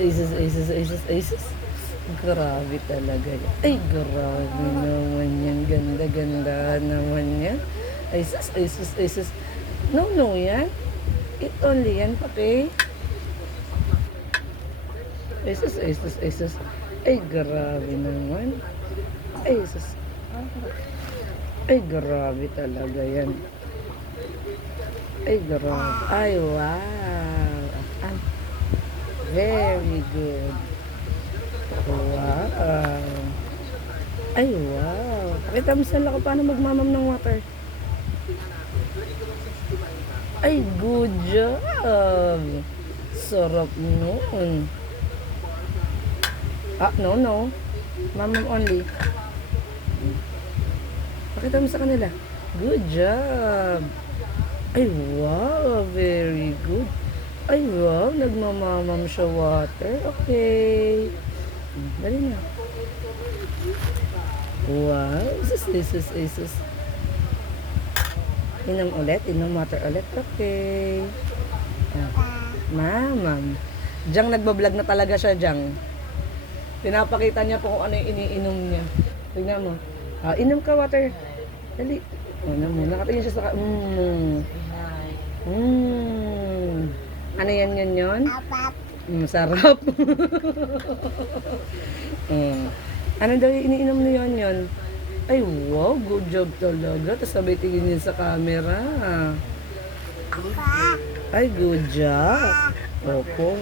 aces, aces, aces, aces. Grabe talaga yan. Ay, grabe naman yan. Ganda-ganda naman yan. Aces, aces, aces. No, no yan. It only yan, papi. Aces, aces, aces. Ay, grabe naman. Aces. Ay, grabe talaga yan. Ay, grabe. Ay, wow. Ah, very good. Wow. Ay, wow. Pakita mo sila ko paano magmamam ng water. Ay, good job. Sarap noon. Ah, no, no. Mamam only. Pakita mo sa kanila. Good job. Ay, wow. Very good. Ay, wow. Nagmamamam siya water. Okay. Dali na. Wow. Isus, isus, isus. Inom ulit. Inom water ulit. Okay. Ah, mamam. Diyang nagbablog na talaga siya, Diyang. Pinapakita niya po kung ano yung iniinom niya. Tingnan mo. Ah, inom ka water. Dali. Ano mo, nakatingin siya sa Ano yan? Apat. Sarap. Ano daw yung iniinom niyo yon? Ay, wow, good job talaga. Tapos sabay tingin niya sa camera. Apa. Ay, good job. Opo.